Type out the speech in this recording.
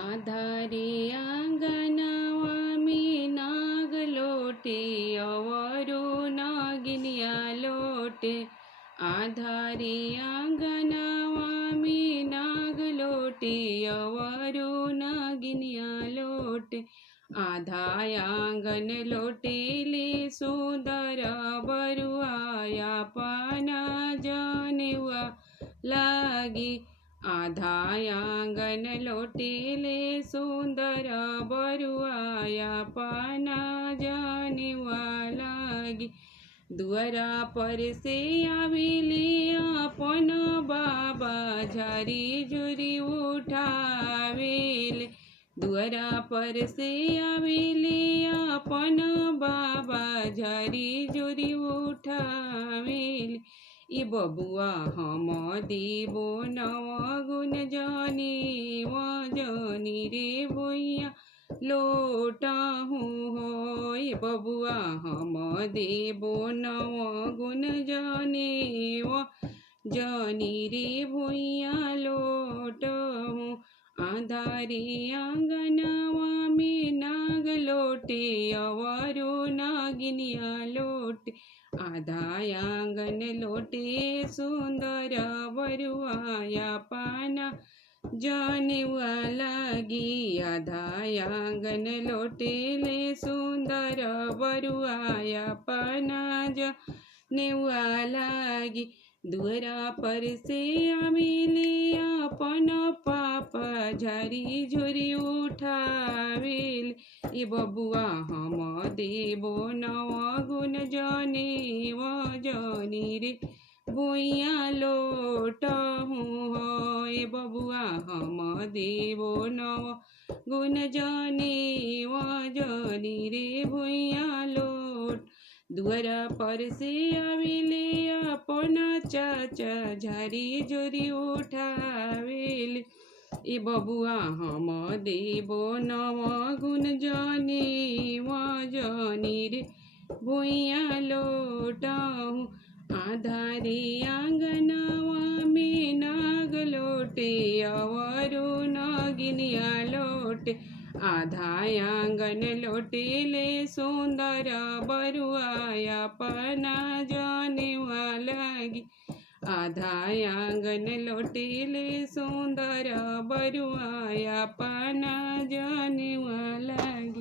आधारे आंगनवा में नाग लोटे अवरो नागिनिया लोटे। आधारे आंगनवा में नाग लोटे अवरो नागिनिया लोटे। आधा आंगन लोटे ले सुंदर बरुआया पाना जनेवा लागी। आधा आंगन लोटे ले सुंदर बरुआया पाना जनेवा लागी। दुआरा पर से आविले अपन बाबा झारी झुरी उठावेले। दुआरा पर से आविले अपन बाबा झारी झुरी उठावेले। ई बबुआ हम देबो नवगुण जानी वजनी रे भुइया लोटाहूँ हो। ई बबुआ हम देबो नवगुण जानी वजनी रे भुइया लोटाहूँ। आधारे आंगनवा में नाग लोटे अवरो नागिनिया लोटे। आधा आंगन लोटे सुंदर बरुआया पाना जनेवा लागी। आधा आंगन लोटे ले सुंदर बरुआया पाना जनेवा लागी। दुआरा पर से आविले अपन पापा झारी झुरी उठावेले। ई बबुआ हम देबो नवगुण जाने वजनी रे भुइया लोटाहूँ हो। ई बबुआ हम देबो नवगुण जाने वजनी रे भुइया लोट। दुआरा पर से आविले अपन चाचा झारी झुरी उठावेले। ई बबुआ हम देबो नवगुण जाने वजनी रे भुइया लोटाहूँ। आधारे आंगनवा में नाग लोटे अवरो नागिनिया लोटे। आधा आंगन लोटे ले सुंदर बरुआया पाना जनेवा लागी। आधा आंगन लोटे ले सुंदर बरुआया पाना जनेवा लागी।